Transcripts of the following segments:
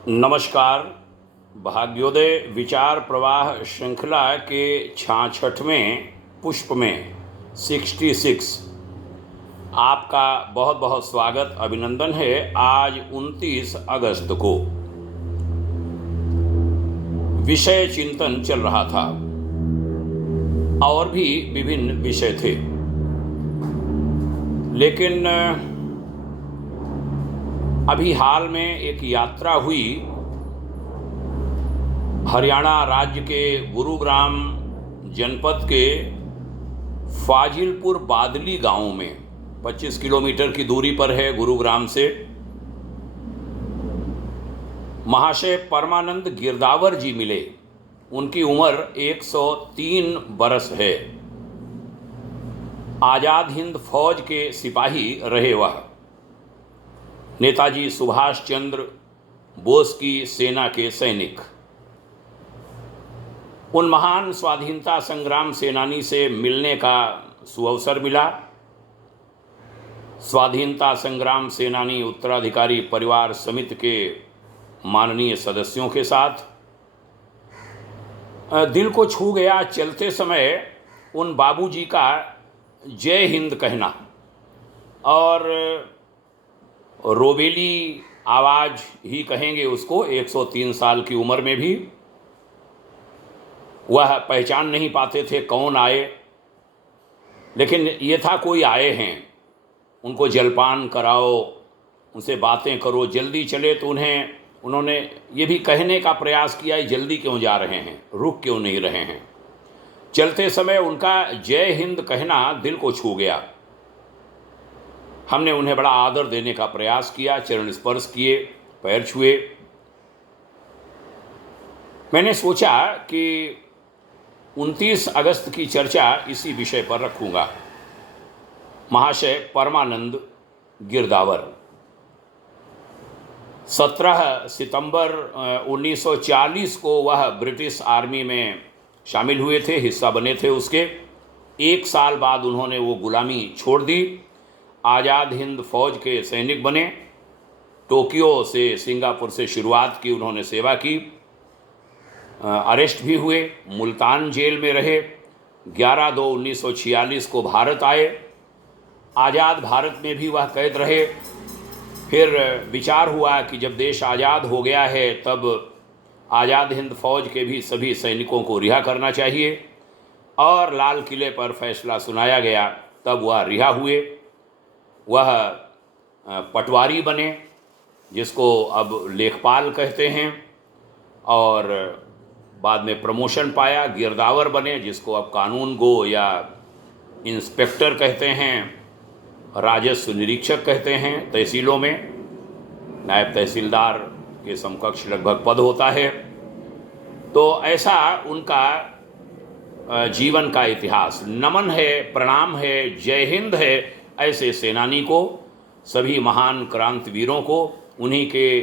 नमस्कार। भाग्योदय विचार प्रवाह श्रृंखला के 66वें पुष्प में 66 आपका बहुत बहुत स्वागत अभिनंदन है। आज 29 अगस्त को विषय चिंतन चल रहा था और भी विभिन्न विषय थे, लेकिन अभी हाल में एक यात्रा हुई हरियाणा राज्य के गुरुग्राम जनपद के फाजिलपुर बादली गांव में। 25 किलोमीटर की दूरी पर है गुरुग्राम से। महाशय परमानंद गिरदावर जी मिले। उनकी उम्र 103 बरस है। आज़ाद हिंद फौज के सिपाही रहे वह। नेताजी सुभाष चंद्र बोस की सेना के सैनिक। उन महान स्वाधीनता संग्राम सेनानी से मिलने का सुअवसर मिला। स्वाधीनता संग्राम सेनानी उत्तराधिकारी परिवार समिति के माननीय सदस्यों के साथ दिल को छू गया। चलते समय उन बाबूजी का जय हिंद कहना और रोबेली आवाज़ ही कहेंगे उसको। 103 साल की उम्र में भी वह पहचान नहीं पाते थे कौन आए, लेकिन ये था कोई आए हैं, उनको जलपान कराओ, उनसे बातें करो। जल्दी चले तो उन्होंने ये भी कहने का प्रयास किया, जल्दी क्यों जा रहे हैं, रुक क्यों नहीं रहे हैं। चलते समय उनका जय हिंद कहना दिल को छू गया। हमने उन्हें बड़ा आदर देने का प्रयास किया, चरण स्पर्श किए, पैर छुए। मैंने सोचा कि 29 अगस्त की चर्चा इसी विषय पर रखूंगा। महाशय परमानंद गिरदावर 17 सितंबर 1940 को वह ब्रिटिश आर्मी में शामिल हुए थे, हिस्सा बने थे उसके। 1 साल बाद उन्होंने वो गुलामी छोड़ दी, आज़ाद हिंद फौज के सैनिक बने। टोक्यो से, सिंगापुर से शुरुआत की उन्होंने सेवा की। अरेस्ट भी हुए, मुल्तान जेल में रहे। 11/2/1946 को भारत आए। आज़ाद भारत में भी वह कैद रहे। फिर विचार हुआ कि जब देश आज़ाद हो गया है तब आज़ाद हिंद फौज के भी सभी सैनिकों को रिहा करना चाहिए, और लाल किले पर फैसला सुनाया गया। तब वह रिहा हुए। वह पटवारी बने, जिसको अब लेखपाल कहते हैं, और बाद में प्रमोशन पाया। गिरदावर बने, जिसको अब कानून गो या इंस्पेक्टर कहते हैं, राजस्व निरीक्षक कहते हैं। तहसीलों में नायब तहसीलदार के समकक्ष लगभग पद होता है। तो ऐसा उनका जीवन का इतिहास। नमन है, प्रणाम है, जय हिंद है ऐसे सेनानी को, सभी महान क्रांतिवीरों को। उन्हीं के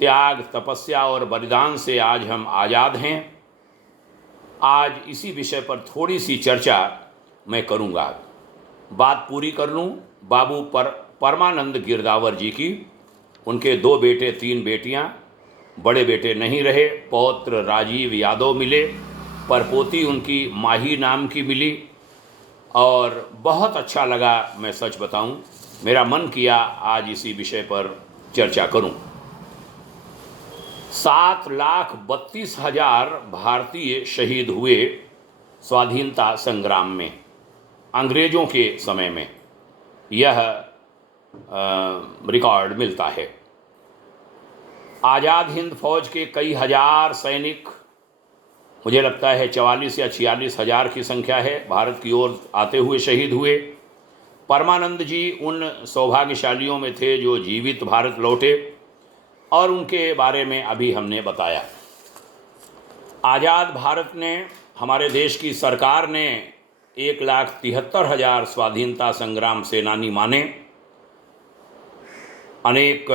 त्याग, तपस्या और बलिदान से आज हम आज़ाद हैं। आज इसी विषय पर थोड़ी सी चर्चा मैं करूंगा। बात पूरी कर लूं बाबू परमानंद गिरदावर जी की। उनके 2 बेटे 3 बेटियां। बड़े बेटे नहीं रहे। पौत्र राजीव यादव मिले, परपोती उनकी माही नाम की मिली, और बहुत अच्छा लगा। मैं सच बताऊं, मेरा मन किया आज इसी विषय पर चर्चा करूं। 7,32,000 भारतीय शहीद हुए स्वाधीनता संग्राम में, अंग्रेज़ों के समय में। यह रिकॉर्ड मिलता है। आज़ाद हिंद फौज के कई हजार सैनिक, मुझे लगता है 44 या 46 हज़ार की संख्या है, भारत की ओर आते हुए शहीद हुए। परमानंद जी उन सौभाग्यशालियों में थे जो जीवित भारत लौटे, और उनके बारे में अभी हमने बताया। आज़ाद भारत ने, हमारे देश की सरकार ने 1,73,000 स्वाधीनता संग्राम सेनानी माने। अनेक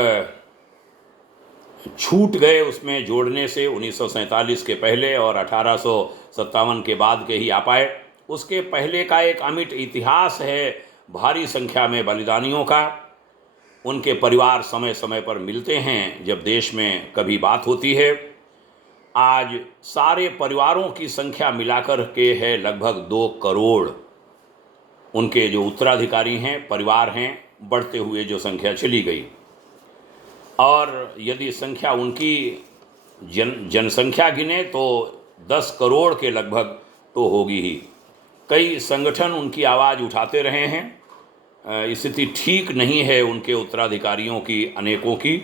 छूट गए उसमें जोड़ने से, 1947 के पहले और 1857 के बाद के ही आ पाए। उसके पहले का एक अमिट इतिहास है भारी संख्या में बलिदानियों का। उनके परिवार समय समय पर मिलते हैं जब देश में कभी बात होती है। आज सारे परिवारों की संख्या मिलाकर के है लगभग 2 करोड़। उनके जो उत्तराधिकारी हैं, परिवार हैं, बढ़ते हुए जो संख्या चली गई। और यदि संख्या उनकी जनसंख्या गिने तो 10 करोड़ के लगभग तो होगी ही। कई संगठन उनकी आवाज़ उठाते रहे हैं। स्थिति ठीक नहीं है उनके उत्तराधिकारियों की, अनेकों की।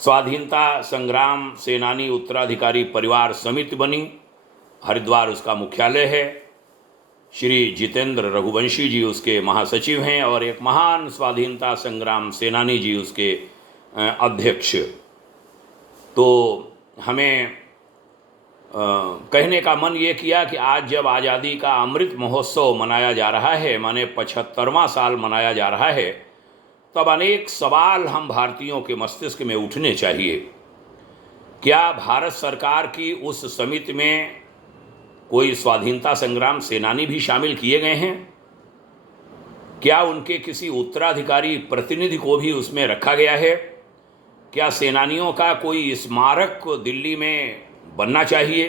स्वाधीनता संग्राम सेनानी उत्तराधिकारी परिवार समिति बनी, हरिद्वार उसका मुख्यालय है। श्री जितेंद्र रघुवंशी जी उसके महासचिव हैं और एक महान स्वाधीनता संग्राम सेनानी जी उसके अध्यक्ष। तो हमें कहने का मन ये किया कि आज जब आज़ादी का अमृत महोत्सव मनाया जा रहा है, माने 75वां साल मनाया जा रहा है, तब अनेक सवाल हम भारतीयों के मस्तिष्क में उठने चाहिए। क्या भारत सरकार की उस समिति में कोई स्वाधीनता संग्राम सेनानी भी शामिल किए गए हैं? क्या उनके किसी उत्तराधिकारी प्रतिनिधि को भी उसमें रखा गया है? क्या सेनानियों का कोई स्मारक दिल्ली में बनना चाहिए?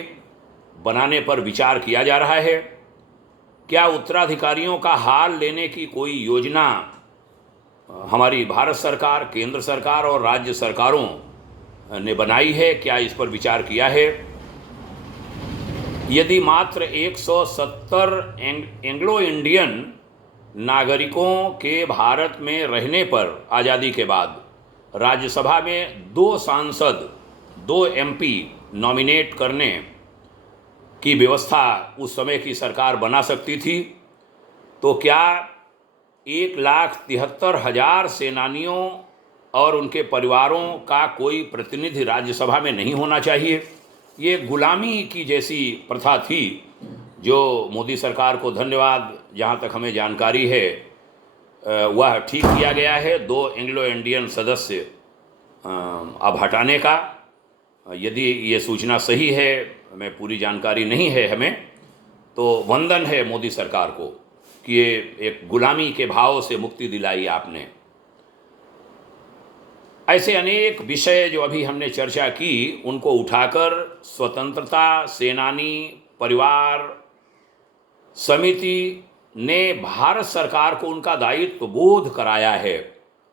बनाने पर विचार किया जा रहा है? क्या उत्तराधिकारियों का हाल लेने की कोई योजना हमारी भारत सरकार, केंद्र सरकार और राज्य सरकारों ने बनाई है? क्या इस पर विचार किया है? यदि मात्र 170 एंग्लो इंडियन नागरिकों के भारत में रहने पर आज़ादी के बाद राज्यसभा में 2 सांसद, 2 एमपी नॉमिनेट करने की व्यवस्था उस समय की सरकार बना सकती थी, तो क्या 1,73,000 सेनानियों और उनके परिवारों का कोई प्रतिनिधि राज्यसभा में नहीं होना चाहिए? ये गुलामी की जैसी प्रथा थी, जो मोदी सरकार को धन्यवाद, जहाँ तक हमें जानकारी है वह ठीक किया गया है 2 एंग्लो इंडियन सदस्य अब हटाने का। यदि ये सूचना सही है, हमें पूरी जानकारी नहीं है हमें, तो वंदन है मोदी सरकार को कि ये एक गुलामी के भाव से मुक्ति दिलाई आपने। ऐसे अनेक विषय जो अभी हमने चर्चा की, उनको उठाकर स्वतंत्रता सेनानी परिवार समिति ने भारत सरकार को उनका दायित्व बोध कराया है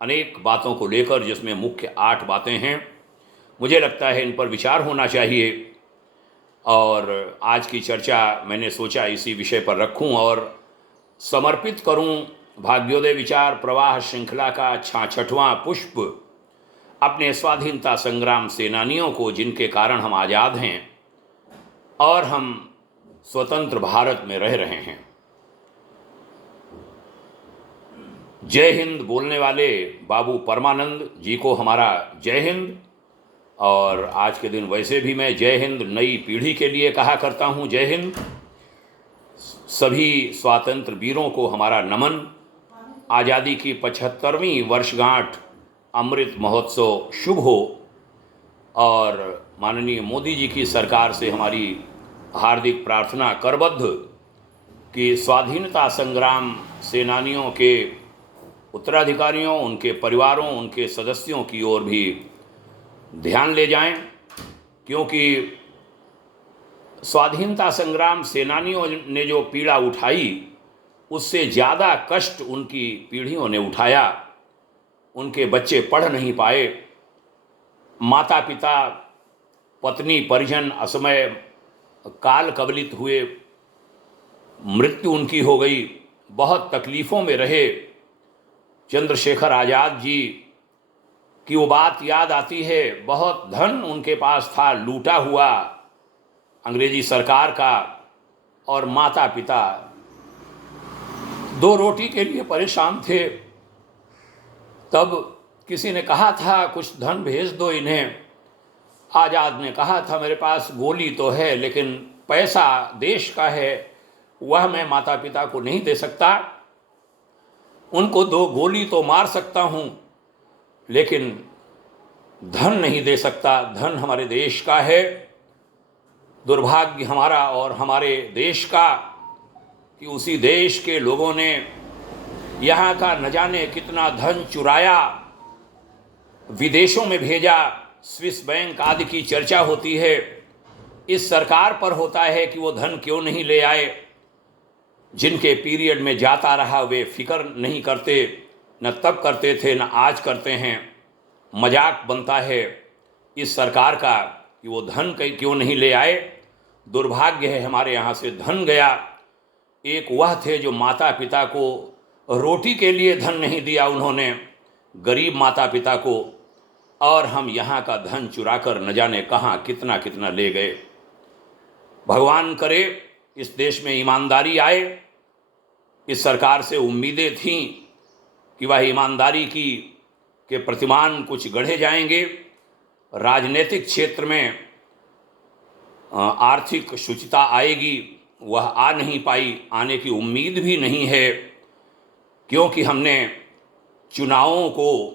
अनेक बातों को लेकर, जिसमें मुख्य 8 बातें हैं। मुझे लगता है इन पर विचार होना चाहिए और आज की चर्चा मैंने सोचा इसी विषय पर रखूं और समर्पित करूं भाग्योदय विचार प्रवाह श्रृंखला का 66वां पुष्प अपने स्वाधीनता संग्राम सेनानियों को, जिनके कारण हम आज़ाद हैं और हम स्वतंत्र भारत में रह रहे हैं। जय हिंद बोलने वाले बाबू परमानंद जी को हमारा जय हिंद। और आज के दिन वैसे भी मैं जय हिंद नई पीढ़ी के लिए कहा करता हूँ, जय हिंद। सभी स्वातंत्र वीरों को हमारा नमन। आज़ादी की 75वीं वर्षगांठ अमृत महोत्सव शुभ हो और माननीय मोदी जी की सरकार से हमारी हार्दिक प्रार्थना करबद्ध कि स्वाधीनता संग्राम सेनानियों के उत्तराधिकारियों, उनके परिवारों, उनके सदस्यों की ओर भी ध्यान ले जाएं, क्योंकि स्वाधीनता संग्राम सेनानियों ने जो पीड़ा उठाई, उससे ज़्यादा कष्ट उनकी पीढ़ियों ने उठाया। उनके बच्चे पढ़ नहीं पाए, माता पिता पत्नी परिजन असमय काल कवलित हुए, मृत्यु उनकी हो गई, बहुत तकलीफ़ों में रहे। चंद्रशेखर आज़ाद जी की वो बात याद आती है, बहुत धन उनके पास था लूटा हुआ अंग्रेजी सरकार का, और माता पिता 2 रोटी के लिए परेशान थे। तब किसी ने कहा था कुछ धन भेज दो इन्हें। आज़ाद ने कहा था मेरे पास गोली तो है, लेकिन पैसा देश का है, वह मैं माता पिता को नहीं दे सकता। उनको 2 गोली तो मार सकता हूँ, लेकिन धन नहीं दे सकता। धन हमारे देश का है। दुर्भाग्य हमारा और हमारे देश का कि उसी देश के लोगों ने यहाँ का न जाने कितना धन चुराया, विदेशों में भेजा, स्विस बैंक आदि की चर्चा होती है। इस सरकार पर होता है कि वो धन क्यों नहीं ले आए। जिनके पीरियड में जाता रहा वे फिक्र नहीं करते, न तब करते थे न आज करते हैं। मजाक बनता है इस सरकार का कि वो धन क्यों नहीं ले आए। दुर्भाग्य है हमारे यहाँ से धन गया। एक वह थे जो माता पिता को रोटी के लिए धन नहीं दिया उन्होंने, गरीब माता पिता को, और हम यहाँ का धन चुराकर न जाने कहाँ कितना कितना ले गए। भगवान करे इस देश में ईमानदारी आए। इस सरकार से उम्मीदें थीं कि वह ईमानदारी की के प्रतिमान कुछ गढ़े जाएंगे। राजनीतिक क्षेत्र में आर्थिक शुचिता आएगी, वह आ नहीं पाई, आने की उम्मीद भी नहीं है, क्योंकि हमने चुनावों को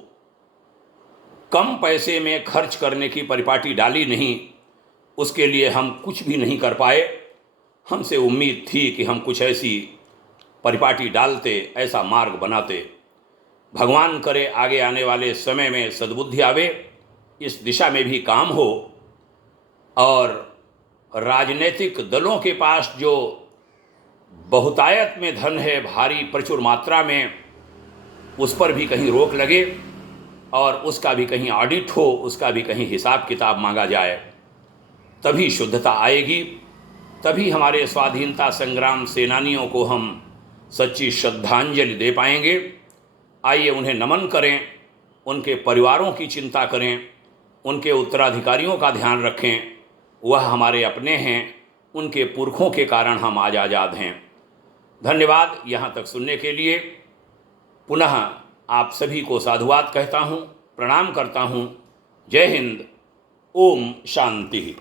कम पैसे में खर्च करने की परिपाटी डाली नहीं। उसके लिए हम कुछ भी नहीं कर पाए। हमसे उम्मीद थी कि हम कुछ ऐसी परिपाटी डालते, ऐसा मार्ग बनाते। भगवान करे आगे आने वाले समय में सद्बुद्धि आवे, इस दिशा में भी काम हो, और राजनीतिक दलों के पास जो बहुतायत में धन है, भारी प्रचुर मात्रा में, उस पर भी कहीं रोक लगे और उसका भी कहीं ऑडिट हो, उसका भी कहीं हिसाब किताब मांगा जाए। तभी शुद्धता आएगी, तभी हमारे स्वाधीनता संग्राम सेनानियों को हम सच्ची श्रद्धांजलि दे पाएंगे। आइए उन्हें नमन करें, उनके परिवारों की चिंता करें, उनके उत्तराधिकारियों का ध्यान रखें। वह हमारे अपने हैं, उनके पुरखों के कारण हम आज आज़ाद हैं। धन्यवाद यहाँ तक सुनने के लिए। पुनः आप सभी को साधुवाद कहता हूँ, प्रणाम करता हूँ। जय हिंद। ओम शांति।